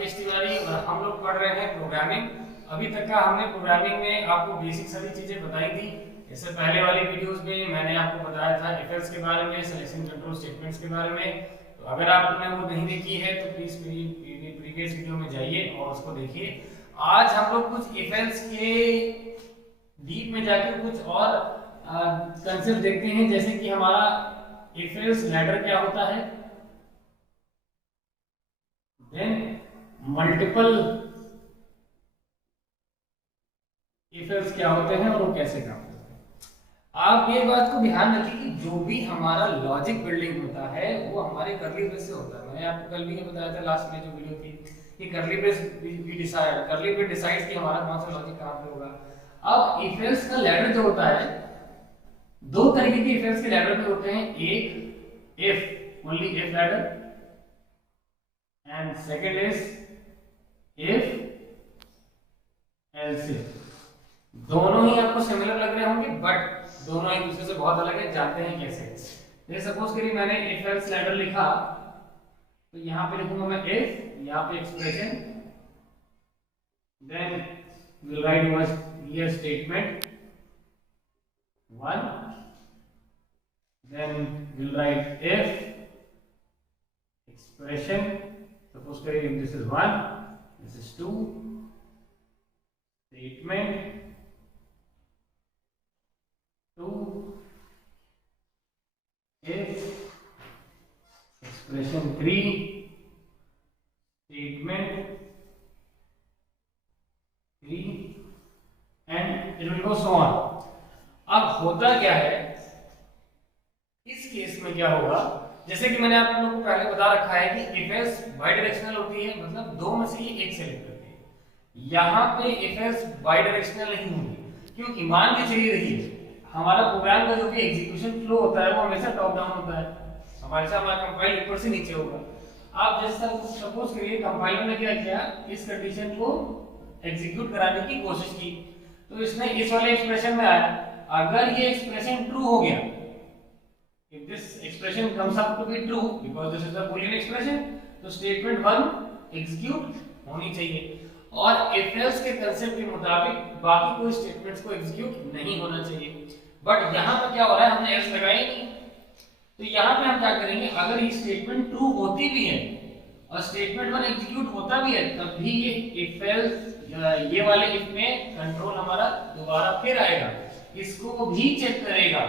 मुकेश तिवारी और हम लोग पढ़ रहे हैं प्रोग्रामिंग। अभी तक का हमने प्रोग्रामिंग में आपको बेसिक सभी चीजें बताई थी। इससे पहले वाली वीडियोस में मैंने आपको बताया था इफ-एल्स के बारे में, सिलेक्शन कंट्रोल स्टेटमेंट्स के बारे में। तो अगर आपने वो नहीं देखी है तो प्लीज मेरी प्रीवियस वीडियो में जाइए और उसको देखिए। आज हम लोग कुछ इफ-एल्स के डीप में जाकर कुछ और कंसेप्ट देखते हैं, जैसे कि हमारा इफ-एल्स लैडर क्या होता है, देन मल्टीपल इफ-एल्स क्या होते हैं और वो कैसे काम करते हैं। आप ये बात को ध्यान रखिए कि जो भी हमारा लॉजिक बिल्डिंग होता है वो हमारे कर्ली ब्रेस से होता है। मैंने आपको कल भी ये बताया था लास्ट में जो वीडियो थी कि कर्ली ब्रेस भी डिसाइड कर्ली ब्रेस डिसाइड्स कि हमारा कौन सा लॉजिक कहां पे होगा। अब इफ-एल्स का लैडर जो होता है, दो तरीके के इफ-एल्स के लैडर में होते हैं, एक if only if ladder and second is if else if. दोनों ही आपको सिमिलर लग रहे होंगे बट दोनों एक दूसरे से बहुत अलग है। जानते हैं कैसे। जैसे सपोज करिए मैंने इफ एल्स लैडर लिखा, तो यहां पे लिखूंगा मैं इफ, यहां पे expression, then we'll write was here statement 1, then we'll write if expression, suppose करिए this is 1, this is 2, statement 2, if expression 3, statement 3 and it will go so on। अब होता क्या है इस केस में, क्या होगा, जैसे कि मैंने आप लोगों को पहले बता रखा है कि इफ-एल्स बाई डायरेक्शनल होती है, मतलब दो में से एक सेलेक्ट करती है। यहाँ पे इफ-एल्स बाई डायरेक्शनल नहीं होगी, क्योंकि मान के चलिए देखिए हमारा प्रोग्राम का जो भी एग्जीक्यूशन फ्लो होता है वो हमेशा टॉप डाउन होता है, हमेशा हमारा कंपाइल ऊपर से नीचे होगा। आप जैसा सपोज करिए कंपाइलर ने क्या किया, इस कंडीशन को एग्जीक्यूट कराने की कोशिश की, तो इसने इस वाले एक्सप्रेशन में आया, अगर ये एक्सप्रेशन ट्रू हो गया, if this expression comes out to be true because this is a boolean expression, तो स्टेटमेंट 1 एग्जीक्यूट होनी चाहिए। और if else के कंसेप्ट के मुताबिक बाकी कोई स्टेटमेंट्स को एग्जीक्यूट नहीं होना चाहिए। बट यहाँ पे क्या हो रहा है, हमने else लगाया ही नहीं, तो यहाँ पे हम क्या करेंगे, अगर ये स्टेटमेंट ट्रू होती भी है और स्टेटमेंट 1 एग्जीक्यूट होता भी है, तब भी ये if else ये वाले इफ में कंट्रोल हमारा दोबारा फिर आएगा, इसको भी चेक करेगा।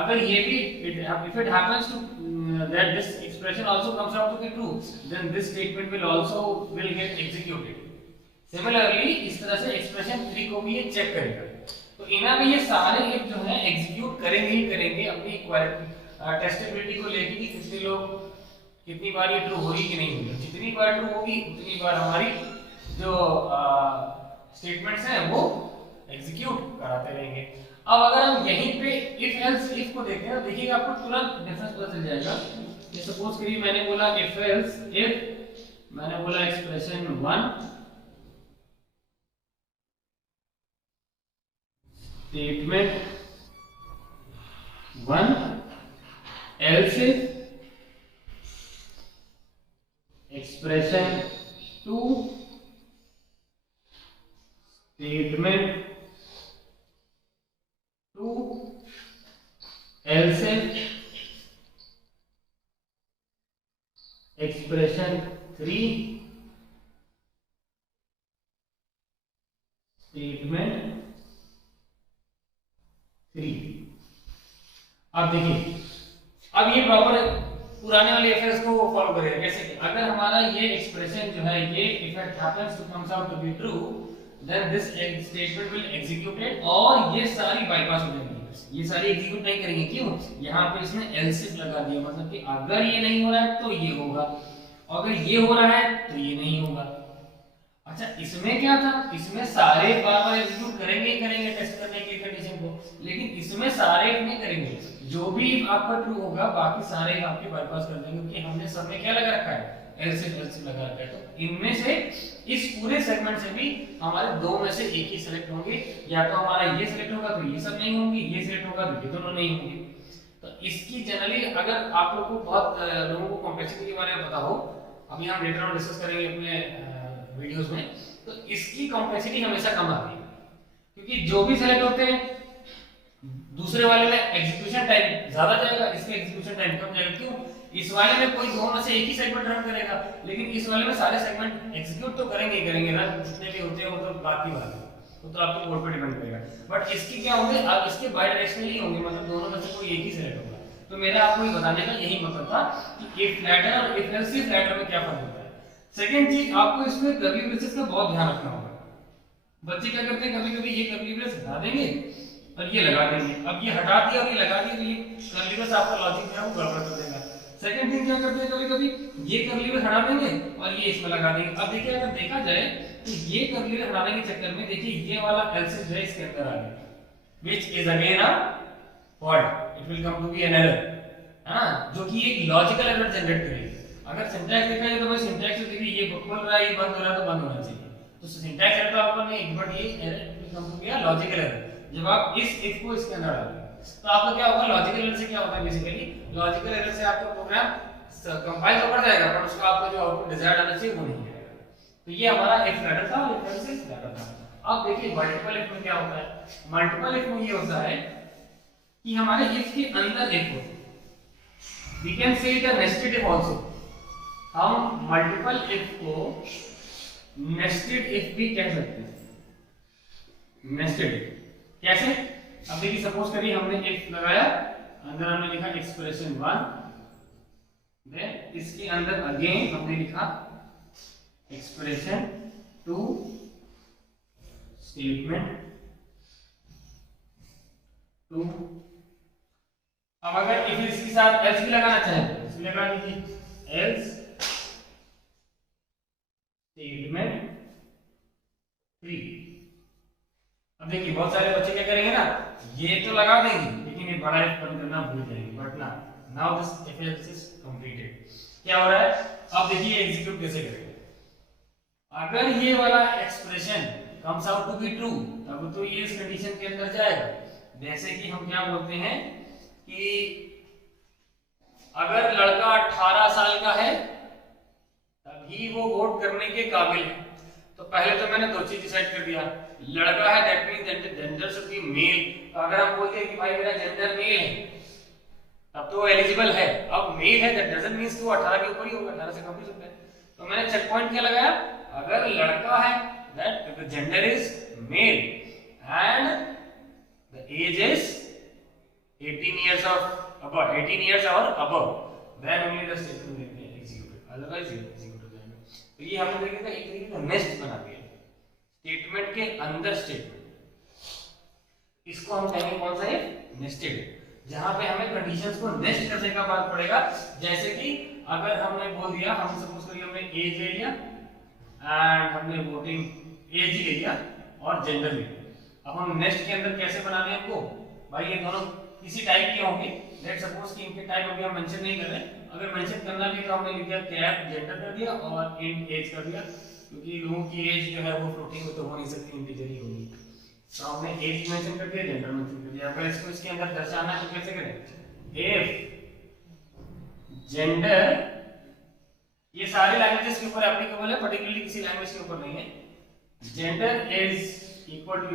अगर ये भी if it happens to that this expression also comes out to be true, then this statement will get executed। Similarly इस तरह से expression 3 को भी ये चेक करेगा। तो इन्हें भी ये सारे if जो है एग्जीक्यूट करेंगे ही करेंगे अपनी टेस्टेबिलिटी को लेके कि कितनी बार ये ट्रू होगी कि नहीं होगी। जितनी बार ट्रू होगी उतनी बार हमारी जो स्टेटमेंट्स हैं वो एग्जीक्यूट कराते रहेंगे। अब अगर हम यहीं पे इफ एल्स इफ को देखें तो देखिएगा आपको तुरंत डिफरेंस पता चल जाएगा। ये सपोज करिए मैंने बोला इफ एल्स इफ, मैंने बोला expression 1, statement 1, else if expression 2, statement 2, else if expression 3, statement 3। अब देखिए, अब ये प्रॉपर पुराने वाले इफ-एल्स को फॉलो करेगा। कैसे कि अगर हमारा ये एक्सप्रेशन जो है ये if it happens to comes out to be true, then this statement will executed और ये सारी बाईपास हो जाएंगी, ये सारी एग्जीक्यूट नहीं करेंगे। क्यों? यहाँ पे इसने एल्स इफ लगा दिया, मतलब कि अगर ये नहीं हो रहा है तो ये होगा, अगर ये हो रहा है तो ये नहीं होगा। अच्छा, इसमें क्या था, इसमें सारे बार-बार एग्जीक्यूट करेंगे टेस्ट करने की कंडीशन को, लेकिन इसमें सारे नहीं करेंगे। जो भी आपका ट्रू होगा बाकी सारे आपके बाईपास कर देंगे, क्योंकि हमने सब में क्या लगा रखा है, एल्स इफ लगा रखा है। तो इनमें से इस पूरे सेगमेंट से भी हमारे दो में से एक ही सिलेक्ट होंगे, या तो हमारा ये सिलेक्ट होगा तो ये सब नहीं होंगे, ये सिलेक्ट होगा तो ये दोनों नहीं होंगे। तो इसकी जनरली अगर आप लोगों को बहुत लोगों को कॉम्प्लेक्सिटी के बारे में पता हो, अभी हम लेटर ऑन डिस्कस करेंगे अपने वीडियोस में, तो इसकी कॉम्प्लेक्सिटी हमेशा कम आती है, क्योंकि जो भी सेलेक्ट होते हैं दूसरे वाले में एग्जीक्यूशन टाइम ज्यादा जाएगा, इसमें एग्जीक्यूशन टाइम कम जाएगा। क्यों? इस वाले में कोई दो में से एक ही सेगमेंट रन करेगा, लेकिन इस वाले में सारे सेगमेंट एग्जीक्यूट तो करेंगे ही करेंगे, रन जितने भी होते हैं वो तो बाकी वाले तो आपके कोड पे डिपेंड करेगा। बट इसकी क्या होंगे, अब इसके बाय डायरेक्शनली होंगे, मतलब दोनों में से कोई एक ही सेलेक्ट होगा। तो मेरा आपको ये बताने का यही मतलब था कि इफ लैडर और इफ एल्स इफ लैडर में क्या फर्क होता है। सेकंड चीज, आपको इसमें कर्ली ब्रेसेस का बहुत ध्यान रखना होगा। बच्चे क्या करते हैं, कभी-कभी ये कर्ली ब्रेस हटा देंगे और ये लगा देंगे। अब ये हटा दिया और ये लगा दिया तो ये कर्ली ब्रेस आपका लॉजिक है वो गड़बड़ कर देगा। सेकंड थिंग क्या करते हैं, कभी-कभी ये कर्ली ब्रेस हटा देंगे और ये इसमें लगा देंगे। अब देखिए अगर देखा जाए तो ये कर्ली ब्रेस हटाने के चक्कर में देखिए ये वाला एल्स जो है इसके अंदर आ गया, which is again a fault, it will come to be an error, हां, जो कि एक लॉजिकल एरर जनरेट करेगी। अगर सिंटैक्स देखा जाए तो भाई सिंटैक्स से देखिए ये खोल रहा है, ये बंद हो रहा है तो बंद होना चाहिए, तो सिंटैक्स एरर तो आपको नहीं, बट ये error will come to be a logical error जब आप इस इफ को इसके अंदर डालेंगे। तो आपका क्या होगा, लॉजिकल एरर से क्या होता है, बेसिकली लॉजिकल एरर से आपका प्रोग्राम कंपाइल तो कर जाएगा पर उसका आपका जो आउटपुट डिजायर्ड आना चाहिए वो नहीं आएगा। तो ये हमारा इफ लैडर था और इफ एल्स लैडर था। अब देखिए मल्टीपल इफ में क्या होता है, मल्टीपल इफ में ये होता है कि हमारे इफ के अंदर इफ होता है, we can say it a nested if also. हम मल्टीपल इफ को नेस्टेड इफ भी कह सकते हैं। नेस्टेड इफ कैसे, अब देखिए सपोज करिए हमने इफ लगाया, अंदर हमने लिखा एक्सप्रेशन 1, देन इसके अंदर अगेन हमने लिखा एक्सप्रेशन 2, स्टेटमेंट 2। अब अगर इफ इसके साथ एल्स भी लगाना चाहे तो इसमें लगा लीजिए एल्स स्टेटमेंट 3। अब देखिए बहुत सारे बच्चे क्या करेंगे ना, ये तो लगा देंगे लेकिन ये बड़ा इफ बंद करना भूल जाएंगे, बट ना, now this if else is completed. क्या हो रहा है, अब देखिए एग्जीक्यूट कैसे करेंगे। अगर ये वाला expression comes out to be true तब तो ये इस कंडीशन के अंदर जाएगा, जैसे कि हम क्या बोलते हैं कि अगर लड़का 18 साल का है तभी वो वोट करने के काबिल है। तो पहले तो मैंने दो चीज डिसाइड कर दिया, लड़का है that means gender should be male. तो अगर हम बोलते हैं कि भाई मेरा जेंडर मेल है तब तो एलिजिबल है। अब मेल है दैट डजंट मींस कि वो 18 के ऊपर ही होगा, 18 से कम ही सकता है। तो मैंने चेक पॉइंट क्या लगाया, अगर लड़का है that the gender is male and the age is 18 years of above, 18 years or above, then only the statement will be executed, otherwise ये execute हो जाएगा। तो ये हमने देखा था एक तरीके का नेस्ट बना दिया स्टेटमेंट के अंदर स्टेटमेंट, इसको हम कहेंगे कौन सा है, नेस्टेड, जहां पे हमें कंडीशंस को नेस्ट करने का बात पड़ेगा। जैसे कि अगर हमने बोल दिया, हम सपोज करिए हमने एज ले लिया एंड हमने वोटिंग एज ले लिया और जेंडर ले लिया। अब हम नेस्ट के अंदर कैसे बनाने हैं हमको, भाई ये दोनों किसी टाइप के होंगे, लेट सपोज कि इनके टाइप अभी हम मेंशन नहीं कर रहे, अगर मेंशन करना भी तो हमने लिख दिया कैप जेंडर कर दिया और इंट एज कर दिया, क्योंकि लोगों की एज जो है वो फ्लोटिंग में तो हो नहीं सकती, इंटीजर ही होगी। तो हमने एज मेंशन कर दिया, जेंडर मेंशन कर दिया। अगर इसको इसके अंदर दर्शाना है तो कैसे करें, इफ जेंडर, ये सारे लैंग्वेजेस के ऊपर एप्लीकेबल है, पर्टिकुलरली किसी लैंग्वेज के ऊपर नहीं है, gender is equal to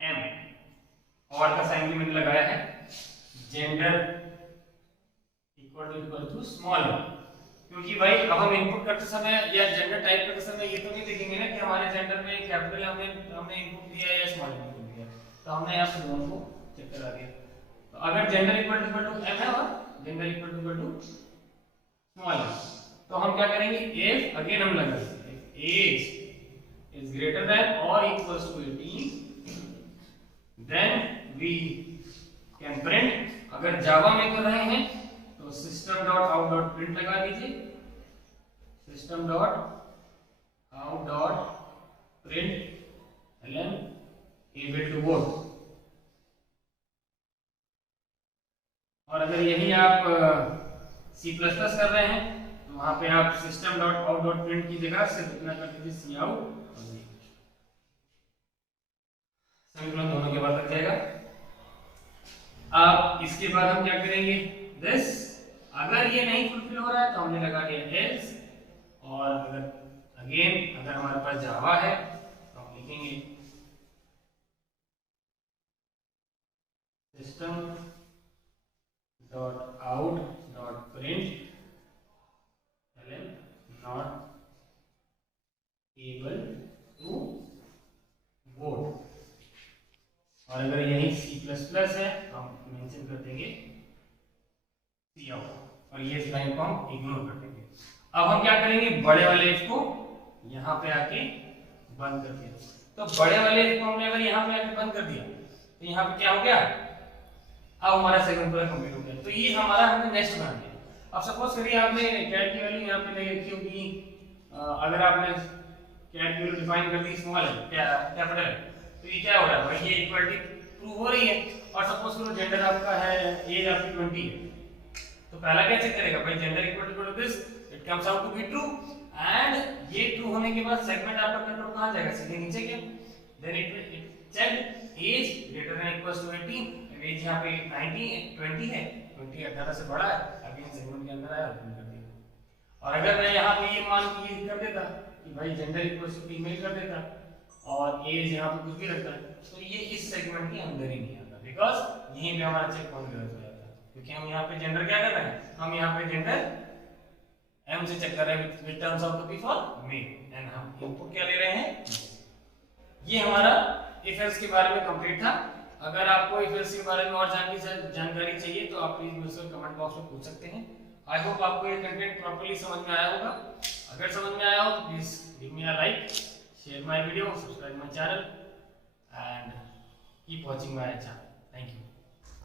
M और का साइन भी मैंने लगाया है, जेंडर इक्वल टू स्मॉल, क्योंकि भाई अब हम इनपुट करते समय या जेंडर टाइप करते समय ये तो नहीं देखेंगे ना कि हमारे जेंडर में कैपिटल हमने इनपुट दिया है या स्मॉल इनपुट दिया, तो हमने यहाँ से दोनों को चेक करा दिया। तो अगर जेंडर इक्वल टू एम है और जेंडर इक्वल टू स्मॉल, तो हम क्या करेंगे, इफ अगेन हम लगाएंगे एज इज ग्रेटर देन और equals to 18, then we can print। अगर जावा में कर रहे हैं तो system.out.print लगा दीजिए, system.out.print ln able to vote। और अगर यही आप C++ कर रहे हैं तो वहां पे आप system.out.print की जगह सिर्फ इतना कर दीजिए cout, सेमीकोलन दोनों के बाद लग जाएगा। अब इसके बाद हम क्या करेंगे, दिस, अगर ये नहीं फुलफिल हो रहा है तो हमने लगा दिया एल्स, और अगर अगेन अगर हमारे पास जावा है तो हम लिखेंगे system dot out dot print not able to board. और अगर यही C++ है तो हम मेंशन कर देंगे सी आउट और ये इस लाइन को हम इग्नोर कर देंगे। अब हम क्या करेंगे, बड़े वाले इफ को यहाँ पे आके बंद कर दिया। तो बड़े वाले इफ को हमने अगर यहाँ पे आके बंद कर दिया तो यहाँ पे क्या हो गया, अब हमारा सेकंड पूरा कंप्लीट हो गया। तो ये हमारा हमने नेक्स्ट बना दिया। अब सपोज करिए आपने कैट की वैल्यू यहाँ पे ले रखी होगी, अगर आपने कैट की वैल्यू डिफाइन कर दी स्मॉल है कैपिटल है, तो ये क्या हो रहा है भाई, ये इक्वालिटी प्रूव हो रही है। और सपोज करो जेंडर आपका है, एज आपकी 20 है, तो पहला क्या चेक करेगा भाई, gender equal to this, it comes out to be true. And ये ट्रू होने के बाद सेगमेंट आपका कंट्रोल कहां जाएगा, सीधे नीचे के। Then it check age greater than equals to 18, age यहां पे 20 है, 20 18 से बड़ा है, अगेन सेगमेंट के अंदर आया ओपन कर दिया। और अगर मैं यहां पे ये मान के कर देता कि भाई जेंडर इक्वल्स टू फीमेल कर देता और एज यहां पे कुछ भी रखता है, तो ये इस सेगमेंट के अंदर ही नहीं आता, बिकॉज़ यहीं पे हमारा चेक पॉइंट गलत हो जाता है। क्योंकि हम यहाँ पे जेंडर क्या कर रहे हैं, हम यहाँ पे जेंडर एम से चेक कर रहे हैं with terms of the B for male, and हम इनपुट क्या ले रहे हैं। ये हमारा इफ एल्स के बारे में कंप्लीट था। अगर आपको इफ एल्स के बारे में और जानकारी चाहिए तो आप प्लीज मुझसे कमेंट बॉक्स में पूछ सकते हैं। आई होप आपको ये कंटेंट प्रॉपर्ली समझ में आया होगा। अगर समझ में आया हो तो please give me a like, share my video, subscribe my channel and keep watching my channel.